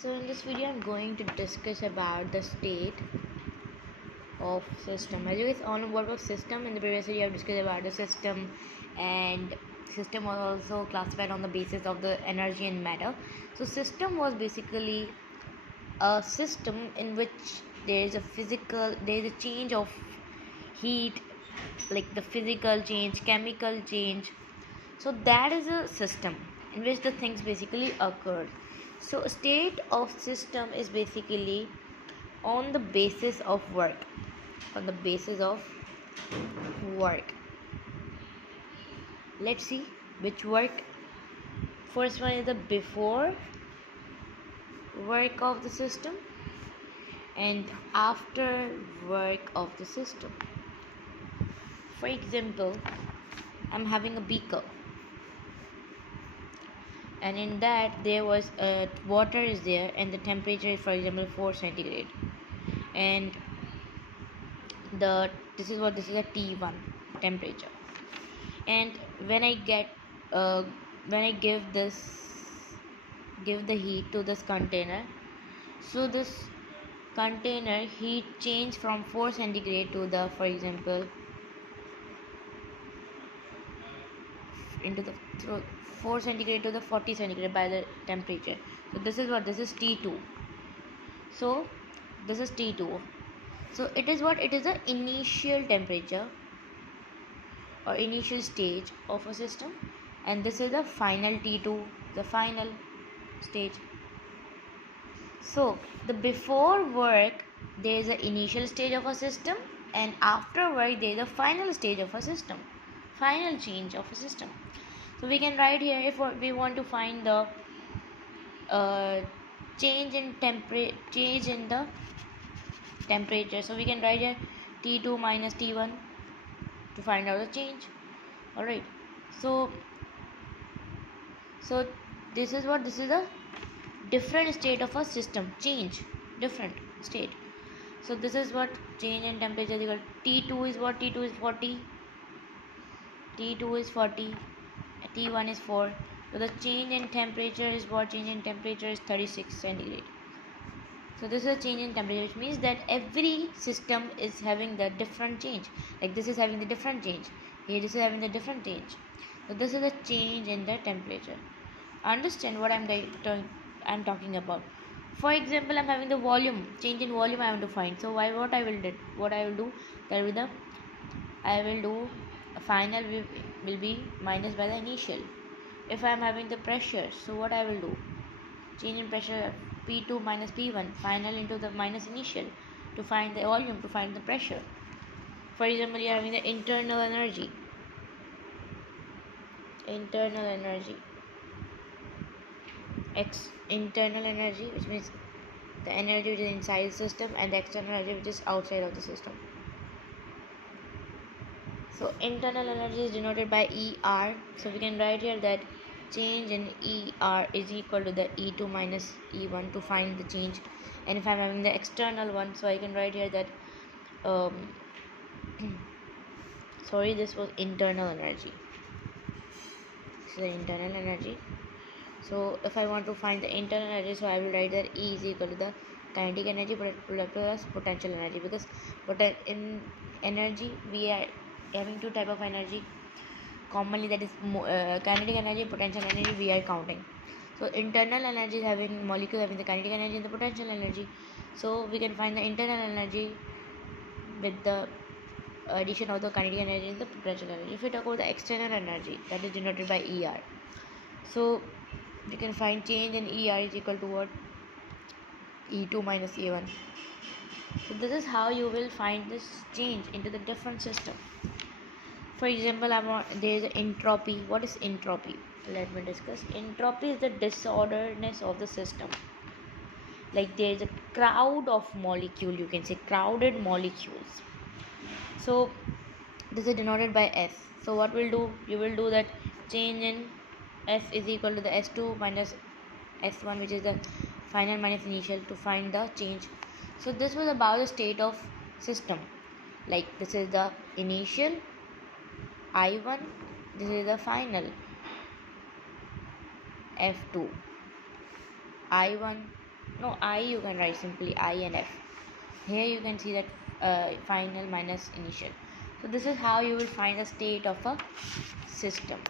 So in this video I'm going to discuss about the state of system. As you guys all know what was system, in the previous video I've discussed about the system, and system was also classified on the basis of the energy and matter. So system was basically a system in which there is a change of heat, like the physical change, chemical change. So that is a system in which the things basically occur. So state of system is basically on the basis of work. On the basis of work. Let's see which work. First one is the before work of the system and after work of the system. For example, I'm having a beaker, and in that there was water is there, and the temperature is, for example, 4 centigrade, and this is a T1 temperature. And when I give the heat to this container, so this container heat change from 4 centigrade to the, for example, into the 4 centigrade to the 40 centigrade by the temperature. So this is T2. So this is T2. So it is the initial temperature or initial stage of a system, and this is the final T2, the final stage. So the before work there is the initial stage of a system, and after work there is the final stage of a system, final change of a system. So we can write here, if we want to find the change in the temperature, so we can write here T2 minus T1 to find out the change. Alright, so this is a different state of a system, change, different state. So this is what change in temperature is equal. T2 is what? T2 is 40. T2 is 40. T1 is 4. So the change in temperature is what? Change in temperature is 36 centigrade. So this is a change in temperature, which means that every system is having the different change. Like this is having the different change. Here this is having the different change. So this is a change in the temperature. Understand what I'm talking about. For example, I'm having the volume, change in volume I want to find. So what I will do, that will I will do final will be minus by the initial. If I am having the pressure, so what I will do, change in pressure, P2 minus P1, final into the minus initial, to find the volume, to find the pressure. For example, you are having the internal energy, internal energy, which means the energy which is inside the system, and the external energy which is outside of the system. So internal energy is denoted by ER. So we can write here that change in ER is equal to the E2 minus E1 to find the change. And if I'm having the external one, so I can write here that sorry, this was internal energy. This is the internal energy. So if I want to find the internal energy, so I will write that E is equal to the kinetic energy plus potential energy, because in energy we are having two type of energy commonly, that is kinetic energy, potential energy we are counting. So internal energy is having molecule having the kinetic energy and the potential energy. So we can find the internal energy with the addition of the kinetic energy and the potential energy. If we talk about the external energy, that is denoted by ER. So you can find change in ER is equal to what? E2 minus E1. So this is how you will find this change into the different system. For example, there is entropy. What is entropy? Let me discuss. Entropy is the disorderedness of the system. Like there is a crowd of molecule, you can say crowded molecules. So this is denoted by S. So what will do? You will do that change in S is equal to the S2 minus S1, which is the final minus initial, to find the change. So this was about the state of system. Like this is the initial I1, this is the final F2, I1, No, I you can write simply I and F. Here you can see that final minus initial. So this is how you will find the state of a system.